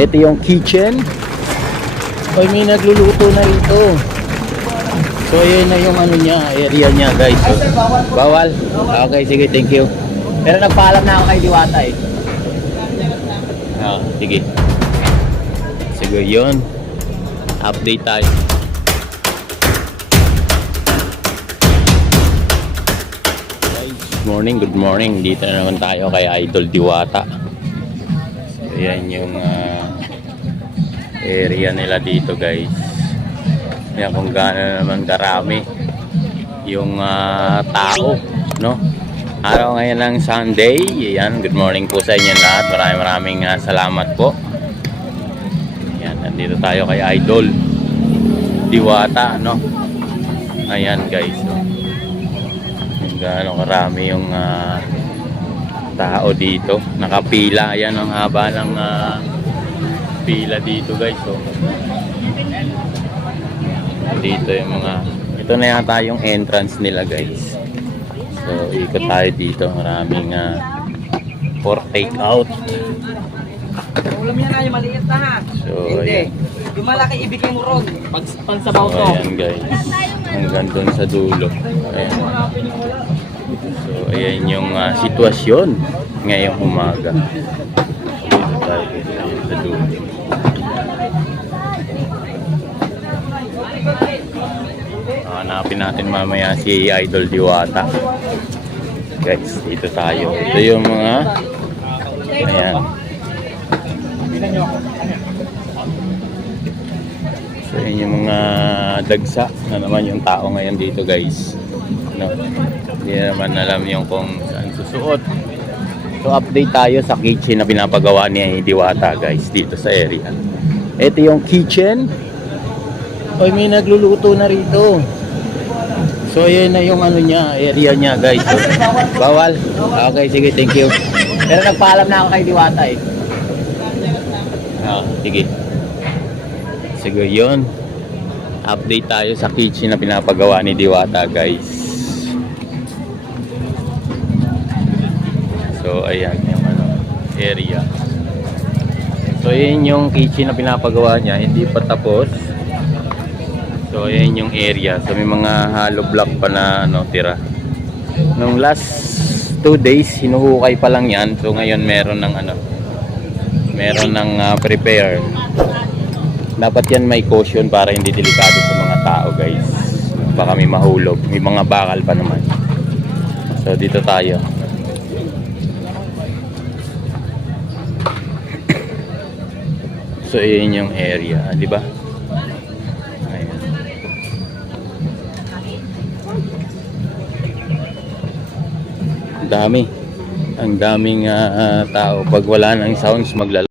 Ito yung kitchen. Ay, may nagluluto na rito. So ayan na yung ano niya, area niya guys. So, bawal? Okay, sige, thank you. Pero nagpaalam na ako kay Diwata eh. Sige. Sige, yun. Update tayo. Good morning. Dito na naman tayo kay Idol Diwata. So ayan yung area nila dito guys. Yan kung gaano naman karami yung tao, no? Araw ngayon ng Sunday. Yan, good morning po sa inyo lahat. Maraming salamat po. Yan, nandito tayo kay Idol Diwata, no? Ayan guys, so, gaano karami yung tao dito. Nakapila, ayan ang haba ng pila dito guys, so dito yung mga, ito na yata yung entrance nila guys. So ikot tayo dito, maraming for take out. Ulam yan na yung maliit na ha. So hindi, ayan. yung malaki ibigay mo ron pagsabaw So to. ayan guys, hanggang dun sa dulo. Ayan. So ayan yung sitwasyon ngayong umaga. Dito tayo sa dulo. Hanapin natin mamaya si Idol Diwata. Guys, dito tayo. Ito yung mga, ayan. So yun yung mga dagsa na naman yung tao ngayon dito guys, no? Hindi naman alam yung kung saan susuot. So update tayo sa kitchen na pinapagawa ni Diwata guys dito sa area. Ito yung kitchen. Ay, may nagluluto na rito. So ayan na yung ano niya, area niya guys. So, bawal? Okay, sige, thank you. Pero nagpaalam na ako kay Diwata eh. Sige. Sige, yun. Update tayo sa kitchen na pinapagawa ni Diwata guys. So ayan yung ano, area. So ayan yung kitchen na pinapagawa niya, hindi pa tapos. So ayan yung area. So may mga hollow block pa na ano, tira. Nung last 2 days hinuhukay pa lang yan. So ngayon meron ng ano, meron ng prepare. Dapat yan may caution para hindi delikado sa mga tao guys. Baka may mahulog, may mga bakal pa naman. So dito tayo. So ayan yung area, di ba? Dami, ang daming tao. Pag wala ng sounds maglala.